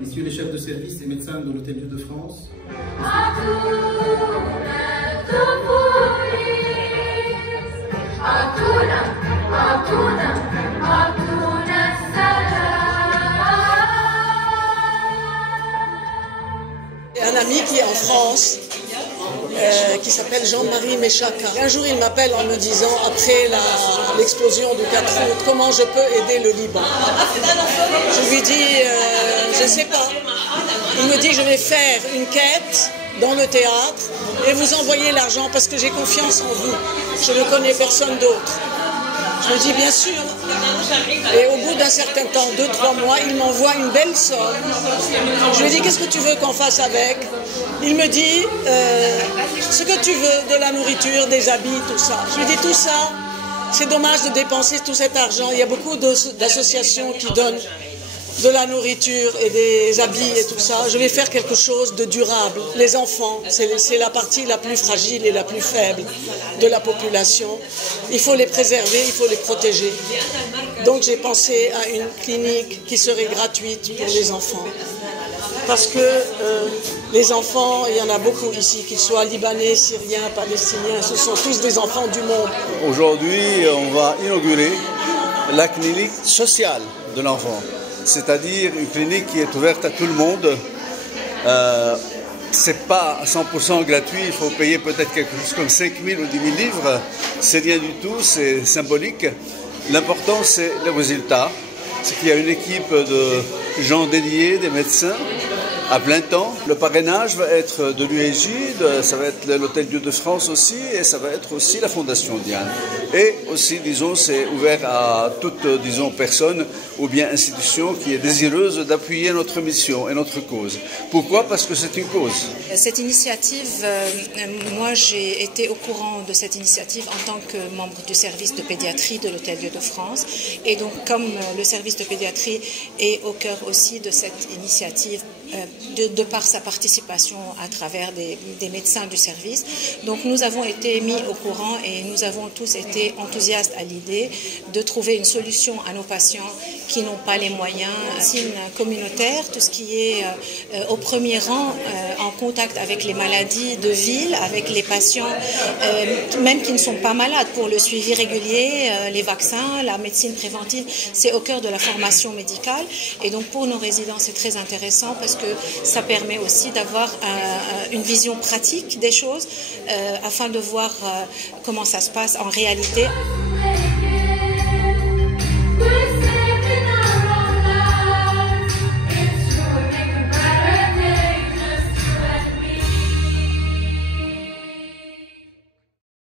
Messieurs les chefs de service et médecins de l'Hôtel-Dieu de France, un ami qui est en France, qui s'appelle Jean-Marie Méchaka. Un jour, il m'appelle en me disant, après l'explosion du 4 août, comment je peux aider le Liban. Je lui dis, je ne sais pas. Il me dit, je vais faire une quête dans le théâtre et vous envoyer l'argent parce que j'ai confiance en vous. Je ne connais personne d'autre. Je me dis, bien sûr. Et au bout d'un certain temps, 2-3 mois, il m'envoie une belle somme. Je lui dis, qu'est-ce que tu veux qu'on fasse avec? Il me dit, ce que tu veux, de la nourriture, des habits, tout ça. Je lui dis, tout ça, c'est dommage de dépenser tout cet argent. Il y a beaucoup d'associations qui donnent de la nourriture et des habits et tout ça. Je vais faire quelque chose de durable. Les enfants, c'est la partie la plus fragile et la plus faible de la population. Il faut les préserver, il faut les protéger. Donc j'ai pensé à une clinique qui serait gratuite pour les enfants. Parce que les enfants, il y en a beaucoup ici, qu'ils soient libanais, syriens, palestiniens, ce sont tous des enfants du monde. Aujourd'hui, on va inaugurer la clinique sociale de l'enfant. C'est-à-dire une clinique qui est ouverte à tout le monde. C'est pas à 100% gratuit, il faut payer peut-être quelque chose comme 5 000 ou 10 000 livres. C'est rien du tout, c'est symbolique. L'important, c'est le résultat. C'est qu'il y a une équipe de gens dédiés, des médecins, à plein temps. Le parrainage va être de l'UEJ, ça va être l'Hôtel-Dieu de France aussi, et ça va être aussi la Fondation Diane. Et aussi, disons, c'est ouvert à toute, disons, personne ou bien institution qui est désireuse d'appuyer notre mission et notre cause. Pourquoi? Parce que c'est une cause. Cette initiative, moi j'ai été au courant de cette initiative en tant que membre du service de pédiatrie de l'Hôtel-Dieu de France. Et donc, comme le service de pédiatrie est au cœur aussi de cette initiative, de par sa participation à travers des médecins du service. Donc nous avons été mis au courant et nous avons tous été enthousiastes à l'idée de trouver une solution à nos patients qui n'ont pas les moyens. Médecine communautaire, tout ce qui est au premier rang en contact avec les maladies de ville, avec les patients, même qui ne sont pas malades, pour le suivi régulier, les vaccins, la médecine préventive, c'est au cœur de la formation médicale. Et donc pour nos résidents, c'est très intéressant parce que ça permet aussi d'avoir une vision pratique des choses afin de voir comment ça se passe en réalité.